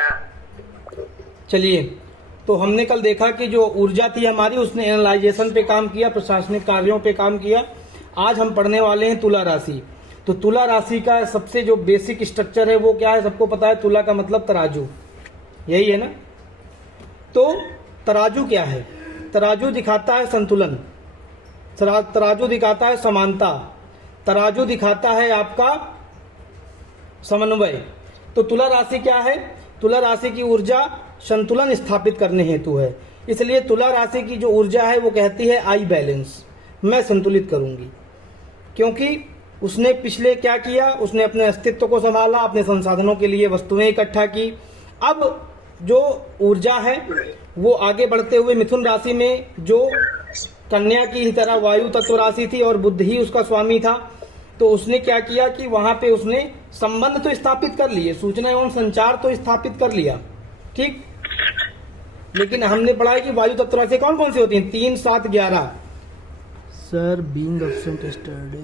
था। चलिए, तो हमने कल देखा कि जो ऊर्जा थी हमारी उसने एनालाइजेशन पे काम किया, प्रशासनिक कार्यों पे काम किया। आज हम पढ़ने वाले हैं तुला राशि। तो तुला राशि का सबसे जो बेसिक स्ट्रक्चर है वो क्या है, सबको पता है। तुला का मतलब तराजू, यही है ना। तो तराजू क्या है? तराजू दिखाता है संतुलन, तराजू दिखाता है समानता, तराजू दिखाता है आपका समन्वय। तो तुला राशि क्या है? तुला राशि की ऊर्जा संतुलन स्थापित करने हेतु है। इसलिए तुला राशि की जो ऊर्जा है वो कहती है आई बैलेंस, मैं संतुलित करूंगी। क्योंकि उसने पिछले क्या किया, उसने अपने अस्तित्व को संभाला, अपने संसाधनों के लिए वस्तुएं इकट्ठा की। अब जो ऊर्जा है वो आगे बढ़ते हुए मिथुन राशि में, जो कन्या की ही तरह वायु तत्व राशि थी और बुध ही उसका स्वामी था, तो उसने क्या किया कि वहां पे उसने संबंध तो स्थापित कर लिए, सूचना एवं संचार तो स्थापित कर लिया, ठीक। लेकिन हमने पढ़ा है कि वायु तत्व राशि कौन कौन सी होती हैं? 3, 7, 11। Sir being absent yesterday,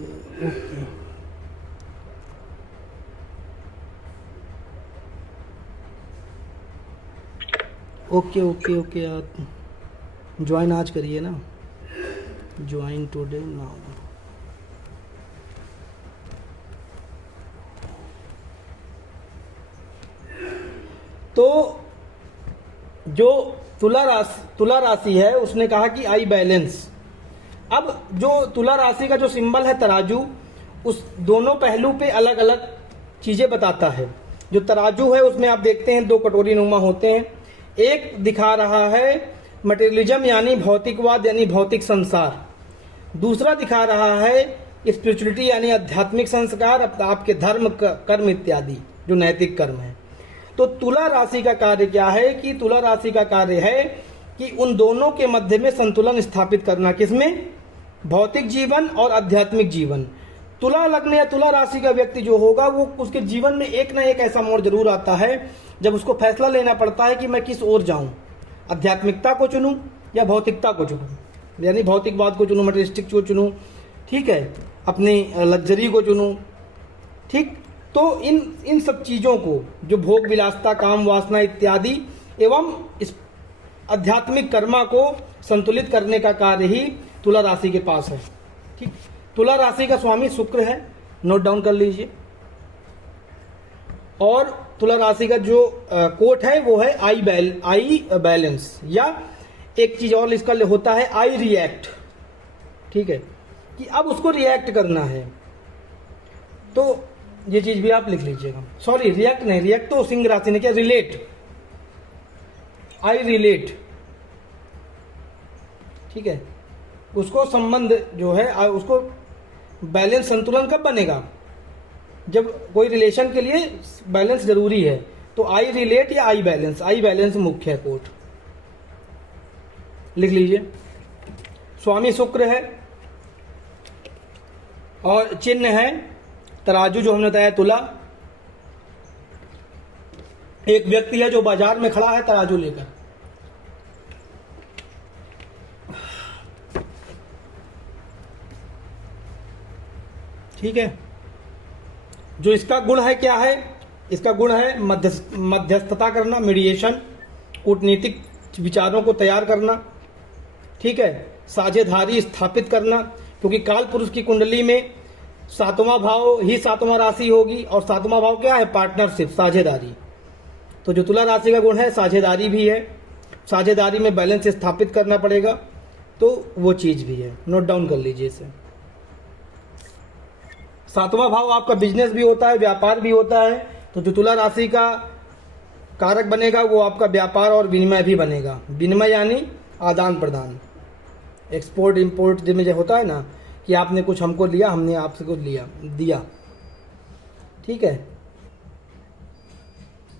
okay okay okay आप ज्वाइन आज करिए ना, ज्वाइन टुडे नाउ। तो जो तुला राशि है उसने कहा कि आई बैलेंस। अब जो तुला राशि का जो सिंबल है तराजू, उस दोनों पहलू पे अलग अलग चीजें बताता है। जो तराजू है उसमें आप देखते हैं 2 कटोरी नुमा होते हैं। एक दिखा रहा है मटेरियलिज्म यानी भौतिकवाद यानी भौतिक संसार, दूसरा दिखा रहा है स्पिरिचुअलिटी यानी आध्यात्मिक संस्कार, आपके धर्म कर्म इत्यादि जो नैतिक कर्म है। तो तुला राशि का कार्य क्या है कि तुला राशि का कार्य है कि उन दोनों के मध्य में संतुलन स्थापित करना। किसमें? भौतिक जीवन और आध्यात्मिक जीवन। तुला लग्न या तुला राशि का व्यक्ति जो होगा वो उसके जीवन में एक ना एक ऐसा मोड़ जरूर आता है जब उसको फैसला लेना पड़ता है कि मैं किस ओर जाऊं, आध्यात्मिकता को चुनूं या भौतिकता को चुनूं, यानी भौतिकवाद को चुनूं, मटेरियलिस्टिक को चुनूं, ठीक है, अपनी लग्जरी को चुनूं, ठीक। तो इन सब चीजों को, जो भोग विलासता, काम वासना इत्यादि एवं इस आध्यात्मिक कर्मा को संतुलित करने का कार्य ही तुला राशि के पास है, ठीक। तुला राशि का स्वामी शुक्र है, नोट डाउन कर लीजिए। और तुला राशि का जो कोट है वो है आई बैलेंस, या एक चीज और इसका होता है आई रिएक्ट, ठीक है, कि अब उसको रिएक्ट करना है। तो ये चीज भी आप लिख लीजिएगा। सॉरी, रिएक्ट नहीं, रिएक्ट तो सिंह राशि ने किया, रिलेट, आई रिलेट, ठीक है। उसको संबंध जो है उसको बैलेंस, संतुलन कब बनेगा? जब कोई रिलेशन के लिए बैलेंस जरूरी है। तो आई रिलेट या आई बैलेंस मुख्य है, कोट लिख लीजिए। स्वामी शुक्र है और चिन्ह है तराजू, जो हमने बताया तुला। एक व्यक्ति है जो बाजार में खड़ा है तराजू लेकर, ठीक है। जो इसका गुण है क्या है? इसका गुण है मध्यस्थता करना, मीडिएशन, कूटनीतिक विचारों को तैयार करना, ठीक है, साझेदारी स्थापित करना, क्योंकि काल पुरुष की कुंडली में 7वां भाव ही 7वां राशि होगी, और 7वां भाव क्या है? पार्टनरशिप, साझेदारी। तो जो तुला राशि का गुण है साझेदारी भी है, साझेदारी में बैलेंस स्थापित करना पड़ेगा, तो वो चीज भी है, नोट डाउन कर लीजिए इसे। 7वां भाव आपका बिजनेस भी होता है, व्यापार भी होता है। तो जो तुला राशि का कारक बनेगा वो आपका व्यापार और विनिमय भी बनेगा। विनिमय यानी आदान प्रदान, एक्सपोर्ट इंपोर्ट जिसमें जो होता है ना, कि आपने कुछ हमको लिया, हमने आपसे कुछ दिया, ठीक है।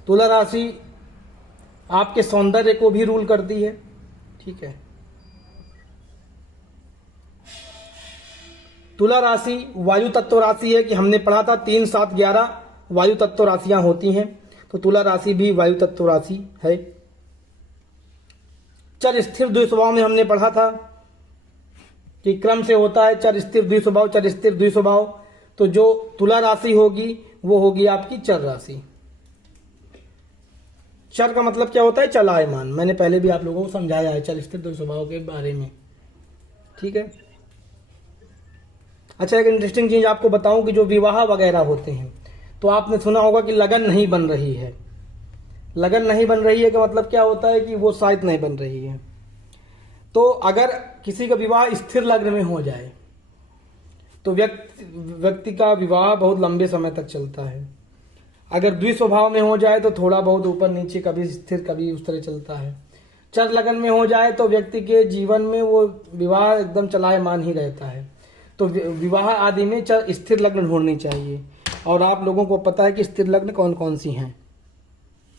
तुला राशि आपके सौंदर्य को भी रूल करती है, ठीक है। तुला राशि वायु तत्व राशि है, कि हमने पढ़ा था 3, 7, 11 वायु तत्व राशियां होती हैं। तो तुला राशि भी वायु तत्व राशि है। चर स्थिर द्विस्वभाव में हमने पढ़ा था कि क्रम से होता है चर स्थिर द्विस्वभाव, चर स्थिर द्विस्वभाव। तो जो तुला राशि होगी वो होगी आपकी चर राशि। चर का मतलब क्या होता है? चलायमान। मैंने पहले भी आप लोगों को समझाया है चर स्थिर द्वैध स्वभाव के बारे में, ठीक है। अच्छा, एक इंटरेस्टिंग चीज आपको बताऊं कि जो विवाह वगैरह होते हैं तो आपने सुना होगा कि लगन नहीं बन रही है। लगन नहीं बन रही है का मतलब क्या होता है? कि वो शायद नहीं बन रही है। तो अगर किसी का विवाह स्थिर लग्न में हो जाए तो व्यक्ति का विवाह बहुत लंबे समय तक चलता है। अगर द्विस्वभाव में हो जाए तो थोड़ा बहुत ऊपर नीचे, कभी स्थिर कभी उस तरह चलता है। चर लगन में हो जाए तो व्यक्ति के जीवन में वो विवाह एकदम चलायमान ही रहता है। तो विवाह आदि में चर स्थिर लग्न ढूंढनी चाहिए, और आप लोगों को पता है कि स्थिर लग्न कौन कौन सी हैं,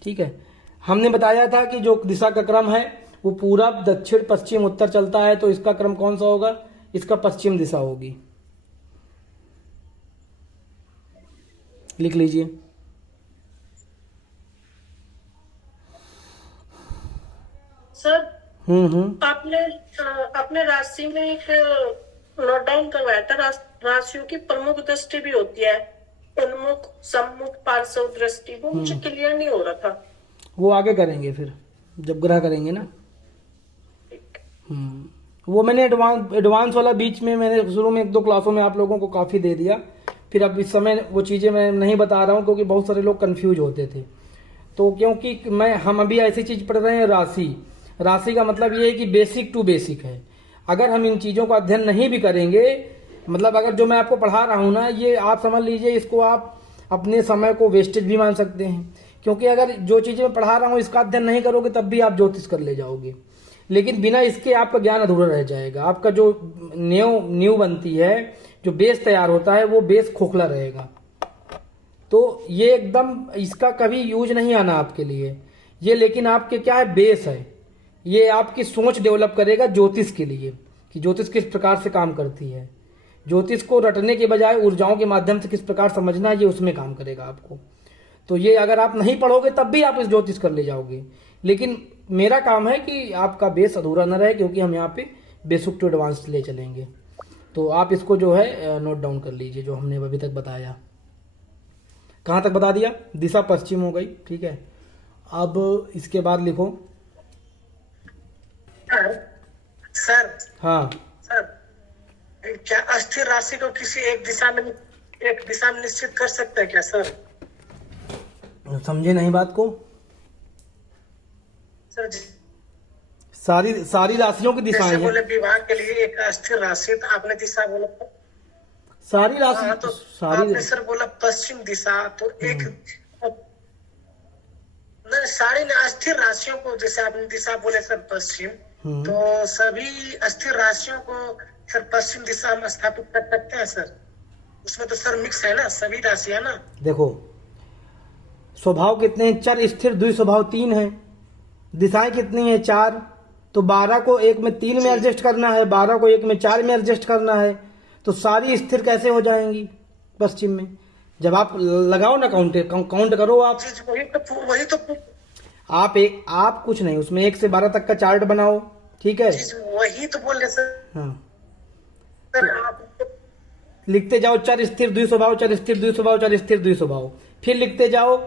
ठीक है। हमने बताया था कि जो दिशा का क्रम है वो पूरब दक्षिण पश्चिम उत्तर चलता है, तो इसका क्रम कौन सा होगा? इसका पश्चिम दिशा होगी। लिख लीजिए। सर हम्म। आपने अपने राशि में एक नोट डाउन करवाया था, राशियों की प्रमुख दृष्टि भी होती है, उन्मुख सम्मुख पार्श्व दृष्टि, वो मुझे क्लियर नहीं हो रहा था। वो आगे करेंगे फिर जब ग्रह करेंगे ना। वो मैंने एडवांस वाला बीच में मैंने शुरू में 1-2 क्लासों में आप लोगों को काफ़ी दे दिया। फिर अब इस समय वो चीज़ें मैं नहीं बता रहा हूँ क्योंकि बहुत सारे लोग कंफ्यूज होते थे। तो क्योंकि हम अभी ऐसी चीज़ पढ़ रहे हैं, राशि का मतलब ये है कि बेसिक टू बेसिक है। अगर हम इन चीज़ों का अध्ययन नहीं भी करेंगे, मतलब अगर जो मैं आपको पढ़ा रहा हूँ ना, ये आप समझ लीजिए, इसको आप अपने समय को वेस्टेज भी मान सकते हैं। क्योंकि अगर जो चीज़ें मैं पढ़ा रहा हूँ इसका अध्ययन नहीं करोगे तब भी आप ज्योतिष कर ले जाओगे, लेकिन बिना इसके आपका ज्ञान अधूरा रह जाएगा। आपका जो नींव बनती है, जो बेस तैयार होता है, वो बेस खोखला रहेगा। तो ये एकदम इसका कभी यूज नहीं आना आपके लिए ये, लेकिन आपके क्या है, बेस है। ये आपकी सोच डेवलप करेगा ज्योतिष के लिए कि ज्योतिष किस प्रकार से काम करती है। ज्योतिष को रटने के बजाय ऊर्जाओं के माध्यम से किस प्रकार समझना है, ये उसमें काम करेगा आपको। तो ये अगर आप नहीं पढ़ोगे तब भी आप इस ज्योतिष कर ले जाओगे, लेकिन मेरा काम है कि आपका बेस अधूरा न रहे, क्योंकि हम यहाँ पे बेसिक टू एडवांस ले चलेंगे। तो आप इसको जो है नोट डाउन कर लीजिए, जो हमने अभी तक बताया। कहाँ तक बता दिया? दिशा पश्चिम हो गई, ठीक है। अब इसके बाद लिखो। सर हाँ सर, क्या अस्थिर राशि को किसी एक दिशा में निश्चित कर सकते हैं क्या सर? समझे नहीं बात को? सर सारी राशियों की दिशाएं हैं। बोले विवाह के लिए एक अस्थिर राशि, तो आपने दिशा बोला सारी राशि, तो सारी आपने सर बोला पश्चिम दिशा, तो एक सारी अस्थिर राशियों को, जैसे आपने दिशा बोले सर पश्चिम, तो सभी अस्थिर राशियों को सर पश्चिम दिशा में स्थापित कर सकते हैं सर? उसमें तो सर मिक्स है ना, सभी राशियां ना। देखो स्वभाव कितने हैं? चर स्थिर द्विस्वभाव 3 है। दिशाएं कितनी है? 4। तो 12 को 1 में 3 में एडजस्ट करना है, 12 को 1 में 4 में एडजस्ट करना है। तो सारी स्थिर कैसे हो जाएंगी पश्चिम में? जब आप लगाओ ना, काउंट करो आप। वही तो आप कुछ नहीं, उसमें 1 से 12 तक का चार्ट बनाओ, ठीक है। वही तो बोल रहे सर। हाँ, सर आप लिखते जाओ चर स्थिर द्विस्वभाव, चर स्थिर द्विस्वभाव, चर स्थिर द्विस्वभाव। फिर लिखते जाओ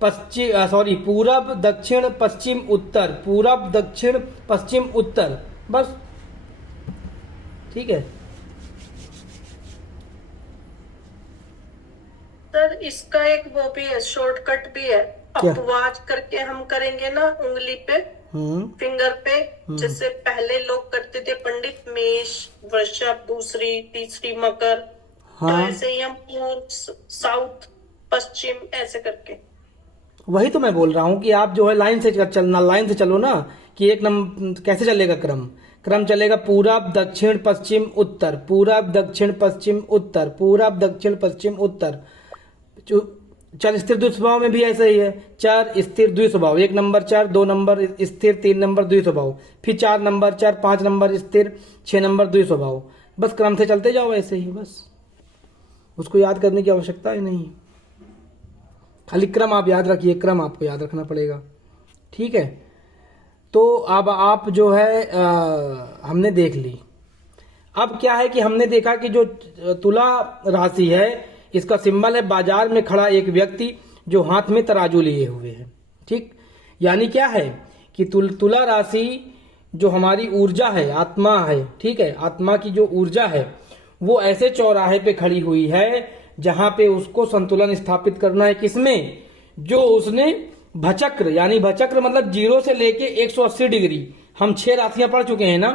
पूरब दक्षिण पश्चिम उत्तर, पूरब दक्षिण पश्चिम उत्तर, बस, ठीक है। सर इसका एक वो भी है, शॉर्टकट भी है, अपवाज करके हम करेंगे ना उंगली पे, फिंगर पे, जैसे पहले लोग करते थे पंडित, मेष वृषभ, दूसरी तीसरी मकर, तो ऐसे ही हम पूर्व साउथ पश्चिम ऐसे करके। वही तो मैं बोल रहा हूँ कि आप जो है लाइन से चलो ना, कि एक नंबर कैसे चलेगा क्रम चलेगा पूरब दक्षिण पश्चिम उत्तर, पूरब दक्षिण पश्चिम उत्तर, पूरब दक्षिण पश्चिम उत्तर। चर स्थिर द्विस्वभाव में भी ऐसे ही है, चर स्थिर द्विस्वभाव, 1 नंबर चर, 2 नंबर स्थिर, 3 नंबर द्विस्वभाव, फिर 4 नंबर चर, 5 नंबर स्थिर, 6 नंबर द्विस्वभाव। बस क्रम से चलते जाओ ऐसे ही, बस उसको याद करने की आवश्यकता ही नहीं, खाली क्रम आप याद रखिए, क्रम आपको याद रखना पड़ेगा, ठीक है। तो अब आप जो है हमने देख ली। अब क्या है कि हमने देखा कि जो तुला राशि है, इसका सिंबल है बाजार में खड़ा एक व्यक्ति जो हाथ में तराजू लिए हुए है, ठीक। यानी क्या है कि तुला राशि जो हमारी ऊर्जा है, आत्मा है, ठीक है, आत्मा की जो ऊर्जा है वो ऐसे चौराहे पे खड़ी हुई है जहां पे उसको संतुलन स्थापित करना है। किसमें? जो उसने भचक्र, यानी भचक्र मतलब 0 से लेके 180 डिग्री, हम 6 राशियां पढ़ चुके हैं ना,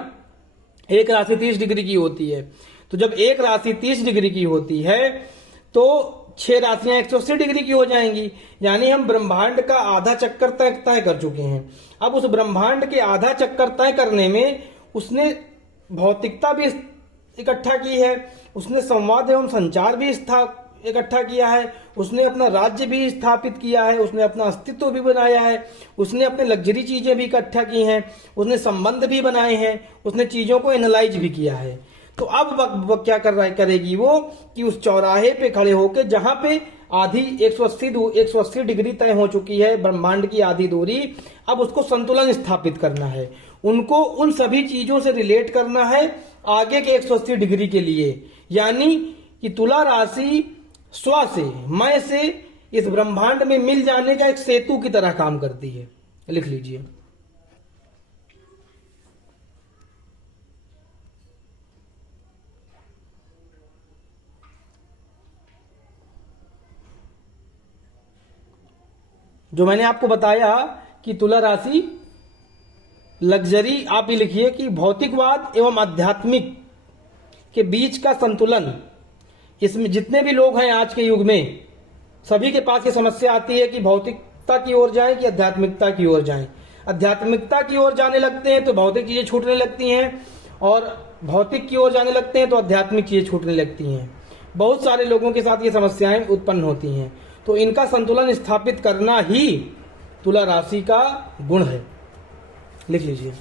एक राशि 30 डिग्री की होती है। तो जब एक राशि 30 डिग्री की होती है तो 6 राशियां 180 डिग्री की हो जाएंगी, यानी हम ब्रह्मांड का आधा चक्कर तय कर चुके हैं। अब उस ब्रह्मांड के आधा चक्कर तय करने में उसने भौतिकता भी इकट्ठा की है, उसने संवाद एवं संचार भी इकट्ठा किया है, उसने अपना राज्य भी स्थापित किया है, उसने अपना अस्तित्व भी बनाया है, उसने अपने लग्जरी चीजें भी इकट्ठा की हैं, उसने संबंध भी बनाए हैं, उसने चीजों को एनालाइज भी किया है। तो अब वो क्या करेगी वो कि उस चौराहे पे खड़े होकर जहां पे आधी 180 डिग्री तय हो चुकी है ब्रह्मांड की आधी दूरी, अब उसको संतुलन स्थापित करना है, उनको उन सभी चीजों से रिलेट करना है आगे के 180 डिग्री के लिए। यानी कि तुला राशि स्व से, मैं से इस ब्रह्मांड में मिल जाने का एक सेतु की तरह काम करती है। लिख लीजिए। जो मैंने आपको बताया कि तुला राशि लग्जरी, आप ये लिखिए कि भौतिकवाद एवं आध्यात्मिक के बीच का संतुलन। इसमें जितने भी लोग हैं आज के युग में, सभी के पास ये समस्या आती है कि भौतिकता की ओर जाएं कि आध्यात्मिकता की ओर जाएं। आध्यात्मिकता की ओर जाने लगते हैं तो भौतिक चीजें छूटने लगती हैं, और भौतिक की ओर जाने लगते हैं तो आध्यात्मिक चीजें छूटने लगती हैं। बहुत सारे लोगों के साथ ये समस्याएं उत्पन्न होती हैं। तो इनका संतुलन स्थापित करना ही तुला राशि का गुण है। लिख लीजिए।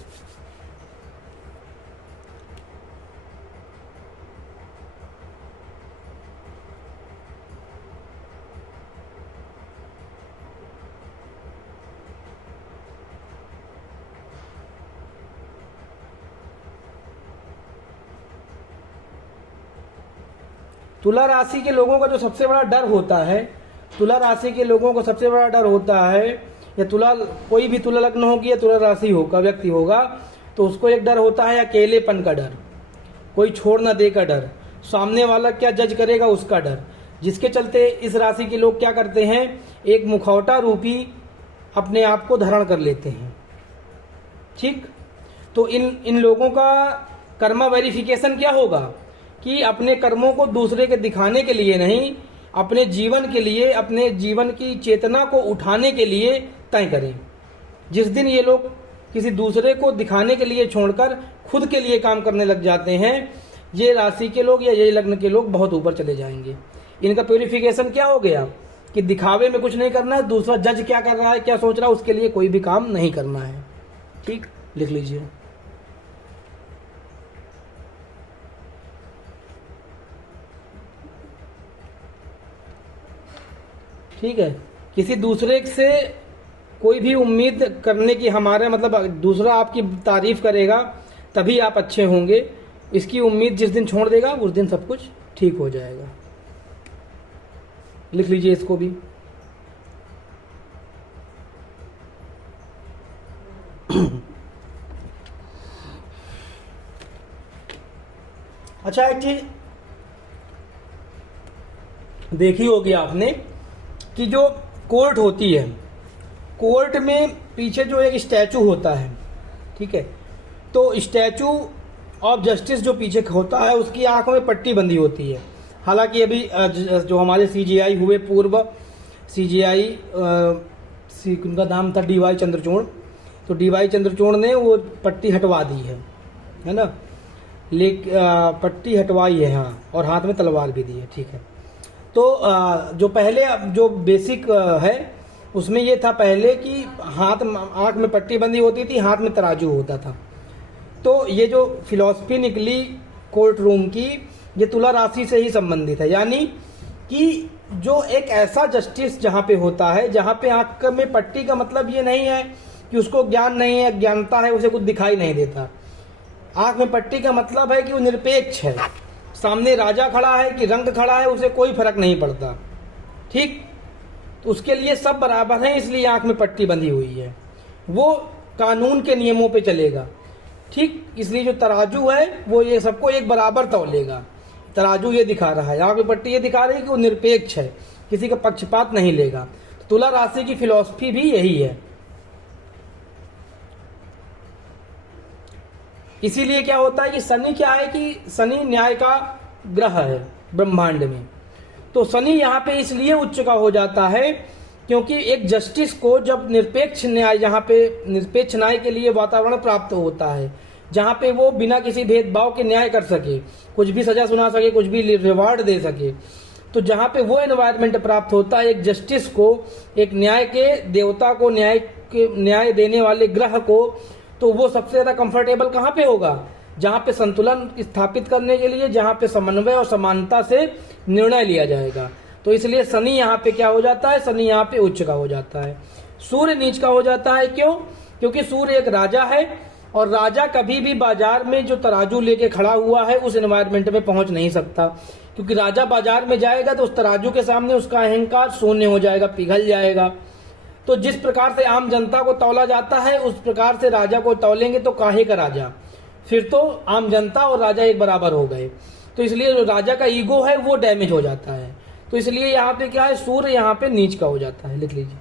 तुला राशि के लोगों का जो सबसे बड़ा डर होता है, तुला राशि के लोगों को सबसे बड़ा डर होता है, या कोई भी तुला लग्न होगी या तुला राशि होगा, व्यक्ति होगा, तो उसको एक डर होता है अकेलेपन का डर, कोई छोड़ ना दे का डर, सामने वाला क्या जज करेगा उसका डर। जिसके चलते इस राशि के लोग क्या करते हैं, एक मुखौटा रूपी अपने आप को धारण कर लेते हैं। ठीक, तो इन लोगों का कर्मा वेरिफिकेशन क्या होगा कि अपने कर्मों को दूसरे के दिखाने के लिए नहीं, अपने जीवन के लिए, अपने जीवन की चेतना को उठाने के लिए तय करें। जिस दिन ये लोग किसी दूसरे को दिखाने के लिए छोड़कर खुद के लिए काम करने लग जाते हैं, ये राशि के लोग या ये लग्न के लोग बहुत ऊपर चले जाएंगे। इनका प्यूरिफिकेशन क्या हो गया कि दिखावे में कुछ नहीं करना है, दूसरा जज क्या कर रहा है, क्या सोच रहा है, उसके लिए कोई भी काम नहीं करना है। ठीक, लिख लीजिए। ठीक है, किसी दूसरे से कोई भी उम्मीद करने की, हमारा मतलब दूसरा आपकी तारीफ करेगा तभी आप अच्छे होंगे, इसकी उम्मीद जिस दिन छोड़ देगा उस दिन सब कुछ ठीक हो जाएगा। लिख लीजिए इसको भी। अच्छा, एक चीज देखी होगी आपने कि जो कोर्ट होती है, कोर्ट में पीछे जो एक स्टैचू होता है, ठीक है, तो स्टैचू ऑफ जस्टिस जो पीछे होता है उसकी आंखों में पट्टी बंधी होती है। हालांकि अभी जो हमारे सीजीआई हुए, पूर्व सीजीआई, उनका नाम था डीवाई चंद्रचूड़, तो डीवाई चंद्रचूड़ ने वो पट्टी हटवा दी है ना, पट्टी हटवाई है, हाँ, और हाथ में तलवार भी दी है। ठीक है, तो जो पहले जो बेसिक है उसमें ये था पहले कि आंख में पट्टी बंधी होती थी, हाथ में तराजू होता था। तो ये जो फिलॉसफी निकली कोर्ट रूम की, ये तुला राशि से ही संबंधित है। यानी कि जो एक ऐसा जस्टिस जहाँ पे होता है, जहाँ पे आंख में पट्टी का मतलब ये नहीं है कि उसको ज्ञान नहीं है, ज्ञानता है, उसे कुछ दिखाई नहीं देता। आंख में पट्टी का मतलब है कि वो निरपेक्ष है, सामने राजा खड़ा है कि रंग खड़ा है, उसे कोई फर्क नहीं पड़ता। ठीक, तो उसके लिए सब बराबर हैं, इसलिए आंख में पट्टी बंधी हुई है। वो कानून के नियमों पे चलेगा। ठीक, इसलिए जो तराजू है वो ये सबको एक बराबर तौलेगा। तराजू ये दिखा रहा है, यहाँ पे पट्टी ये दिखा रही है कि वो निरपेक्ष है, किसी का पक्षपात नहीं लेगा। तो तुला राशि की फिलॉसफी भी यही है। इसीलिए क्या होता है कि शनि क्या है कि शनि न्याय का ग्रह है ब्रह्मांड में। तो शनि यहाँ पे इसलिए उच्च का हो जाता है क्योंकि एक जस्टिस को जब निरपेक्ष न्याय, यहाँ पे निरपेक्ष न्याय के लिए वातावरण प्राप्त होता है जहाँ पे वो बिना किसी भेदभाव के न्याय कर सके, कुछ भी सजा सुना सके, कुछ भी रिवार्ड दे सके, तो जहाँ पे वो एनवायरनमेंट प्राप्त होता है एक जस्टिस को, एक न्याय के देवता को, न्याय देने वाले ग्रह को, तो वो सबसे ज्यादा कंफर्टेबल कहाँ पे होगा? जहाँ पे संतुलन स्थापित करने के लिए, जहाँ पे समन्वय और समानता से निर्णय लिया जाएगा। तो इसलिए शनि यहाँ पे क्या हो जाता है? शनि यहाँ पे उच्च का हो जाता है। सूर्य नीच का हो जाता है। क्यों? क्योंकि सूर्य एक राजा है और राजा कभी भी बाजार में जो तराजू लेके खड़ा हुआ है उस एनवायरनमेंट में पहुंच नहीं सकता, क्योंकि राजा बाजार में जाएगा तो उस तराजू के सामने उसका अहंकार शून्य हो जाएगा, पिघल जाएगा। तो जिस प्रकार से आम जनता को तौला जाता है उस प्रकार से राजा को तौलेंगे तो काहे का राजा, फिर तो आम जनता और राजा एक बराबर हो गए। तो इसलिए जो राजा का ईगो है वो डैमेज हो जाता है। तो इसलिए यहाँ पे क्या है? सूर्य यहाँ पे नीच का हो जाता है। लिख लीजिए।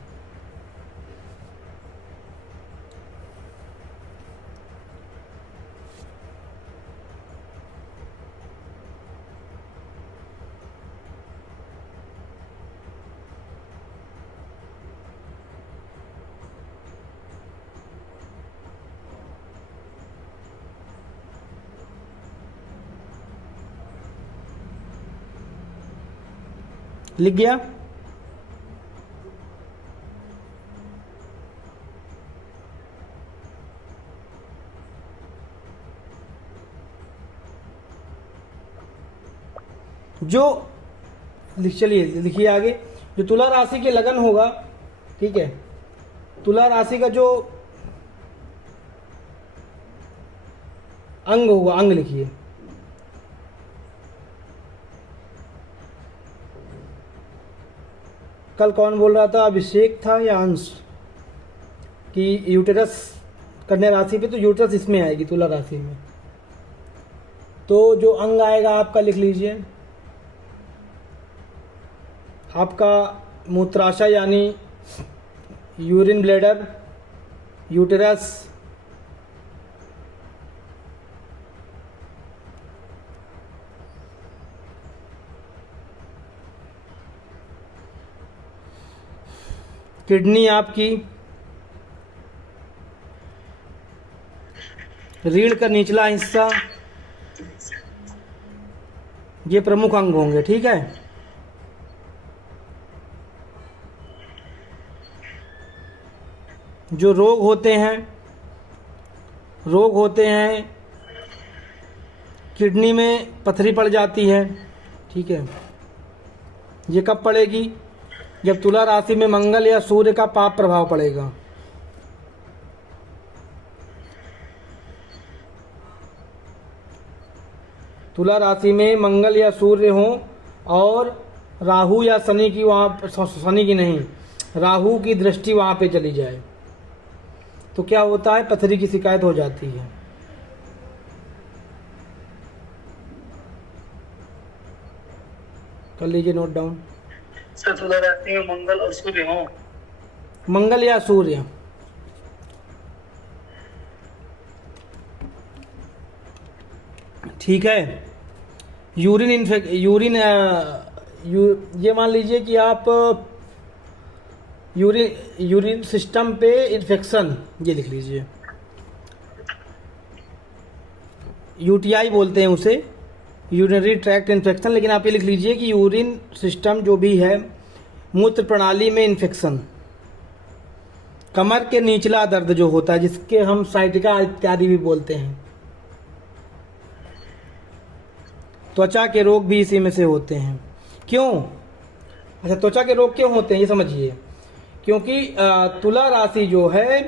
लिख गया? जो चलिए लिखिए आगे। जो तुला राशि के लगन होगा, ठीक है, तुला राशि का जो अंग होगा, अंग लिखिए। कल कौन बोल रहा था? अभिषेक था या अंश? कि यूटेरस कन्या राशि पे, तो यूटेरस इसमें आएगी तुला राशि में। तो जो अंग आएगा आपका लिख लीजिए, आपका मूत्राशय यानी यूरिन ब्लैडर, यूटेरस, किडनी आपकी, रीढ़ का निचला हिस्सा, ये प्रमुख अंग होंगे। ठीक है। जो रोग होते हैं, किडनी में पथरी पड़ जाती है। ठीक है। ये कब पड़ेगी? जब तुला राशि में मंगल या सूर्य का पाप प्रभाव पड़ेगा। तुला राशि में मंगल या सूर्य हो और राहु या शनि की, वहाँ शनि की नहीं, राहु की दृष्टि वहाँ पे चली जाए तो क्या होता है? पथरी की शिकायत हो जाती है। कर लीजिए नोट डाउन। सर तुला राशि में मंगल और सूर्य हो, मंगल या सूर्य, ठीक है। ये मान लीजिए कि आप यूरिन सिस्टम पे इन्फेक्शन, ये लिख लीजिए, यूटीआई बोलते हैं उसे, यूरिनरी ट्रैक्ट इन्फेक्शन, लेकिन आप ये लिख लीजिए कि यूरिन सिस्टम जो भी है, मूत्र प्रणाली में इन्फेक्शन, कमर के निचला दर्द जो होता है जिसके हम साइटिका इत्यादि भी बोलते हैं, त्वचा के रोग भी इसी में से होते हैं। क्यों? अच्छा, त्वचा के रोग क्यों होते हैं ये समझिए। क्योंकि तुला राशि जो है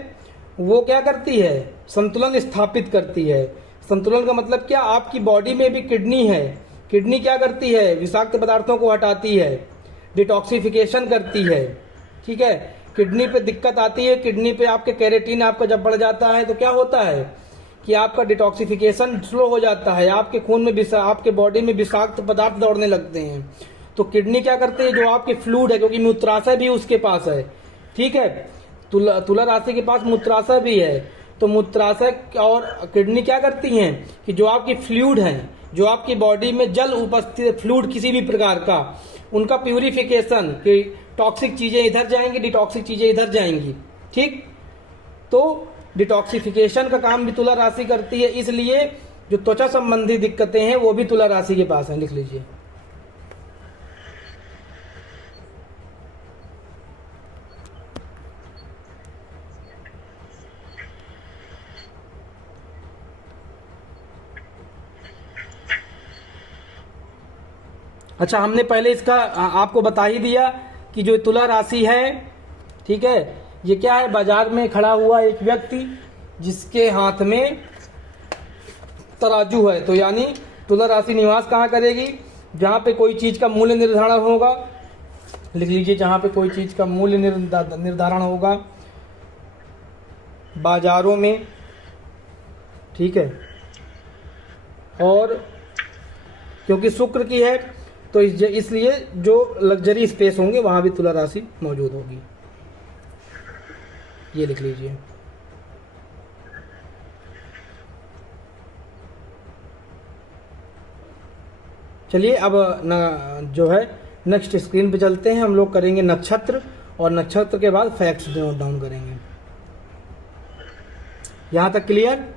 वो क्या करती है? संतुलन स्थापित करती है। संतुलन का मतलब क्या? आपकी बॉडी में भी किडनी है, किडनी क्या करती है? विषाक्त पदार्थों को हटाती है, डिटॉक्सिफिकेशन करती है। ठीक है। किडनी पे दिक्कत आती है, किडनी पे आपके कैरेटीन आपका जब बढ़ जाता है तो क्या होता है कि आपका डिटॉक्सिफिकेशन स्लो हो जाता है, आपके खून में आपके बॉडी में विषाक्त पदार्थ दौड़ने लगते हैं। तो किडनी क्या करते हैं, जो आपके फ्लूइड है, क्योंकि मूत्राशय भी उसके पास है, ठीक है, तुला राशि के पास मूत्राशय भी है, तो मूत्राशय और किडनी क्या करती हैं कि जो आपकी फ्लूइड है, जो आपकी बॉडी में जल उपस्थित फ्लूइड किसी भी प्रकार का, उनका प्यूरिफिकेशन, कि टॉक्सिक चीजें इधर जाएंगी, डिटॉक्सिक चीजें इधर जाएंगी, ठीक। तो डिटॉक्सिफिकेशन का काम भी तुला राशि करती है, इसलिए जो त्वचा संबंधी दिक्कतें हैं वो भी तुला राशि के पास है। लिख लीजिए। अच्छा, हमने पहले इसका आपको बता ही दिया कि जो तुला राशि है, ठीक है, ये क्या है, बाजार में खड़ा हुआ एक व्यक्ति जिसके हाथ में तराजू है। तो यानी तुला राशि निवास कहाँ करेगी, जहाँ पे कोई चीज का मूल्य निर्धारण होगा। लिख लीजिए, जहाँ पे कोई चीज का मूल्य निर्धारण होगा, बाजारों में, ठीक है। और क्योंकि शुक्र की है तो इसलिए जो लग्जरी स्पेस होंगे वहां भी तुला राशि मौजूद होगी। ये लिख लीजिए। चलिए अब जो है नेक्स्ट स्क्रीन पे चलते हैं, हम लोग करेंगे नक्षत्र, और नक्षत्र के बाद फैक्ट्स नोट डाउन करेंगे। यहां तक क्लियर?